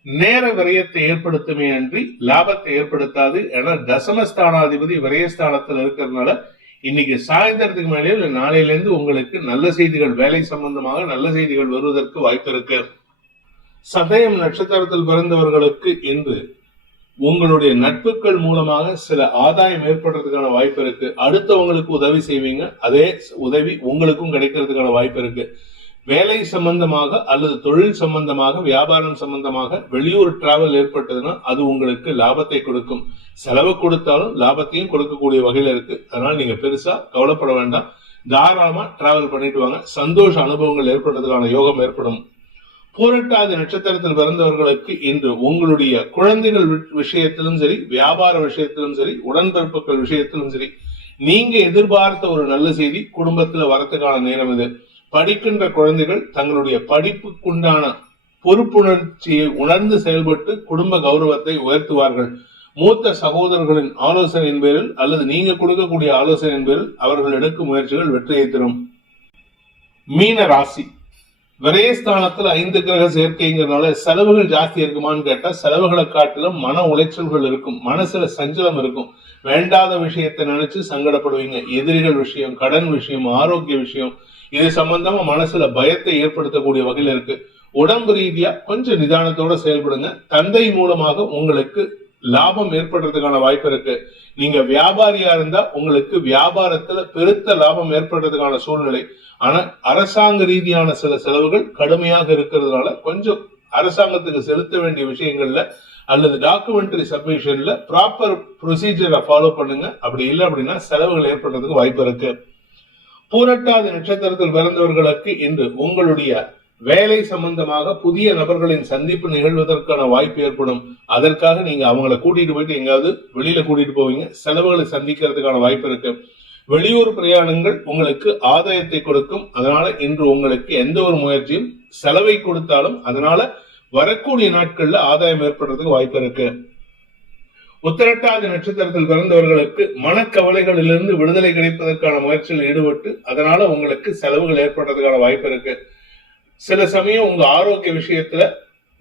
நேர விரயத்தை ஏற்படுத்துமே அன்றி லாபத்தை ஏற்படுத்தாது. ஏன்னா தசமஸ்தானாதிபதி விரயஸ்தானத்தில் இருக்கிறதுனால இன்னைக்கு சாயந்தரத்துக்கு மேலே இல்ல நாளையில இருந்து உங்களுக்கு நல்ல செய்திகள், வேலை சம்பந்தமாக நல்ல செய்திகள் வருவதற்கு வாய்ப்பு இருக்கு. சதயம் நட்சத்திரத்தில் பிறந்தவர்களுக்கு இன்று உங்களுடைய நட்புகள் மூலமாக சில ஆதாயம் ஏற்படுறதுக்கான வாய்ப்பு இருக்கு. அடுத்தவங்களுக்கு உதவி செய்வீங்க, அதே உதவி உங்களுக்கும் கிடைக்கிறதுக்கான வாய்ப்பு இருக்கு. வேலை சம்பந்தமாக அல்லது தொழில் சம்பந்தமாக, வியாபாரம் சம்பந்தமாக வெளியூர் டிராவல் ஏற்பட்டதுன்னா அது உங்களுக்கு லாபத்தை கொடுக்கும். செலவு கொடுத்தாலும் லாபத்தையும் கொடுக்கக்கூடிய வகையில இருக்கு. அதனால நீங்க பெருசா கவலைப்பட வேண்டாம். தாராளமா டிராவல் பண்ணிட்டு வாங்க. சந்தோஷ அனுபவங்கள் ஏற்படுறதுக்கான யோகம் ஏற்படும். பூரட்டாதி நட்சத்திரத்தில் பிறந்தவர்களுக்கு இன்று உங்களுடைய குழந்தைகள் விஷயத்திலும் சரி, வியாபார விஷயத்திலும் சரி, உடன்பிறப்புகள் விஷயத்திலும் சரி, நீங்க எதிர்பார்த்த ஒரு நல்ல செய்தி குடும்பத்துல வரத்துக்கான நேரம் இது. படிக்கின்ற குழந்தைகள் தங்களுடைய படிப்புக்குண்டான பொறுப்புணர்ச்சியை உணர்ந்து செயல்பட்டு குடும்ப கௌரவத்தை உயர்த்துவார்கள். மூத்த சகோதரர்களின் ஆலோசனையின் பேரில் அல்லது நீங்க கொடுக்கக்கூடிய ஆலோசனையின் பேரில் அவர்கள் எடுக்கும் முயற்சிகள் வெற்றியை தரும். மீன ராசி விரயஸ்தானத்துல 5 கிரக சேர்க்கைங்கிறதுனால செலவுகள் ஜாஸ்தி இருக்குமான்னு கேட்டா செலவுகளை காட்டிலும் மன உளைச்சல்கள் இருக்கும். மனசுல சஞ்சலம் இருக்கும். வேண்டாத விஷயத்தை நினைச்சு சங்கடப்படுவீங்க. எதிரிகள் விஷயம், கடன் விஷயம், ஆரோக்கிய விஷயம், இது சம்பந்தமா மனசுல பயத்தை ஏற்படுத்தக்கூடிய வகையில இருக்கு. உடம்பு ரீதியா கொஞ்சம் நிதானத்தோட செயல்படுங்க. தந்தை மூலமாக உங்களுக்கு லாபம் ஏற்படுறதுக்கான வாய்ப்பு இருக்கு. நீங்க வியாபாரியா இருந்தா உங்களுக்கு வியாபாரத்துல பெருத்த லாபம் ஏற்படுறதுக்கான சூழ்நிலை. ஆனா அரசாங்க ரீதியான சில செலவுகள் கடுமையாக இருக்கிறதுனால கொஞ்சம் அரசாங்கத்துக்கு செலுத்த வேண்டிய விஷயங்கள்ல அல்லது டாக்குமெண்டரி சப்மிஷன்ல ப்ராப்பர் ப்ரொசீஜரை ஃபாலோ பண்ணுங்க. அப்படி இல்லை அப்படின்னா செலவுகள் ஏற்படுறதுக்கு வாய்ப்பு இருக்கு. பூரட்டாதி நட்சத்திரத்தில் பிறந்தவர்களுக்கு இன்று உங்களுடைய வேலை சம்பந்தமாக புதிய நபர்களின் சந்திப்பு நிகழ்வதற்கான வாய்ப்பு ஏற்படும். அதற்காக நீங்க அவங்களை கூட்டிட்டு போயிட்டு எங்காவது வெளியில கூட்டிட்டு போவீங்க. செலவுகளை சந்திக்கிறதுக்கான வாய்ப்பு இருக்கு. வெளியூர் பிரயாணங்கள் உங்களுக்கு ஆதாயத்தை கொடுக்கும். அதனால இன்று உங்களுக்கு எந்த ஒரு முயற்சியும் செலவை கொடுத்தாலும் அதனால வரக்கூடிய நாட்கள்ல ஆதாயம் ஏற்படுறதுக்கு வாய்ப்பு இருக்கு. உத்திரட்டாதி நட்சத்திரத்தில் பிறந்தவர்களுக்கு மனக்கவலைகளிலிருந்து விடுதலை கிடைப்பதற்கான முயற்சியில் ஈடுபட்டு அதனால உங்களுக்கு செலவுகள் ஏற்படுறதுக்கான வாய்ப்பு இருக்கு. சில சமயம் உங்க ஆரோக்கிய விஷயத்துல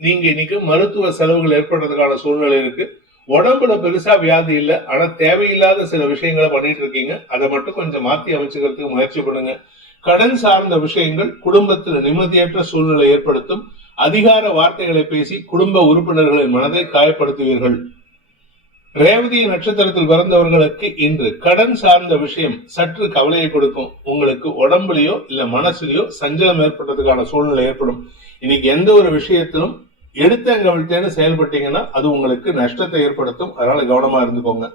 நீங்க இன்னைக்கு மருத்துவ செலவுகள் ஏற்படுறதுக்கான சூழ்நிலை இருக்கு. உடம்புல பெருசா வியாதி இல்லை, ஆனா தேவையில்லாத சில விஷயங்களை பண்ணிட்டு இருக்கீங்க. அதை மட்டும் கொஞ்சம் மாத்தி அமைச்சுக்கிறதுக்கு முயற்சி பண்ணுங்க. கடன் சார்ந்த விஷயங்கள் குடும்பத்துல நிம்மதியற்ற சூழ்நிலை ஏற்படுத்தும். அதிகார வார்த்தைகளை பேசி குடும்ப உறுப்பினர்களின் மனதை காயப்படுத்துவீர்கள். ரேவதி நட்சத்திரத்தில் பிறந்தவர்களுக்கு இன்று கடன் சார்ந்த விஷயம் சற்று கவலையை கொடுக்கும். உங்களுக்கு உடம்புலயோ இல்ல மனசுலயோ சஞ்சலம் ஏற்பட்டதுக்கான சூழ்நிலை ஏற்படும். இன்னைக்கு எந்த ஒரு விஷயத்திலும் எடுத்தங்கவிழ்த்தேன்னு செயல்பட்டீங்கன்னா அது உங்களுக்கு நஷ்டத்தை ஏற்படுத்தும். அதனால கவனமா இருந்துக்கோங்க.